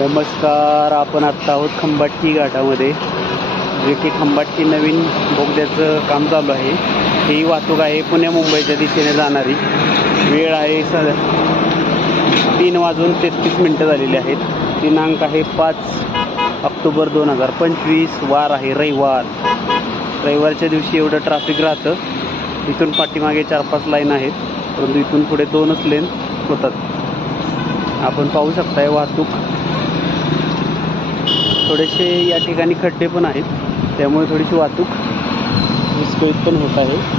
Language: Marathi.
नमस्कार. आपण आत्ता आहोत खंबाटकी घाटामध्ये, जे की खंबाटकी नवीन बोगद्याचं काम चालू आहे. ही वाहतूक आहे पुण्या मुंबईच्या दिशेने जाणारी. वेळ आहे 3:33 झालेली आहेत. दिनांक आहे 5 ऑक्टोबर 2025. वार आहे रविवार. रविवारच्या दिवशी एवढं ट्रॅफिक राहतं. इथून पाठीमागे 4-5 लाईन आहेत, परंतु इथून पुढे 2च लेन होतात. आपण पाहू शकताय वाहतूक. थोडेसे या ठिकाणी खड्डे पण आहेत, त्यामुळे थोडीशी वाहतूक विस्कळीत पण होत आहे.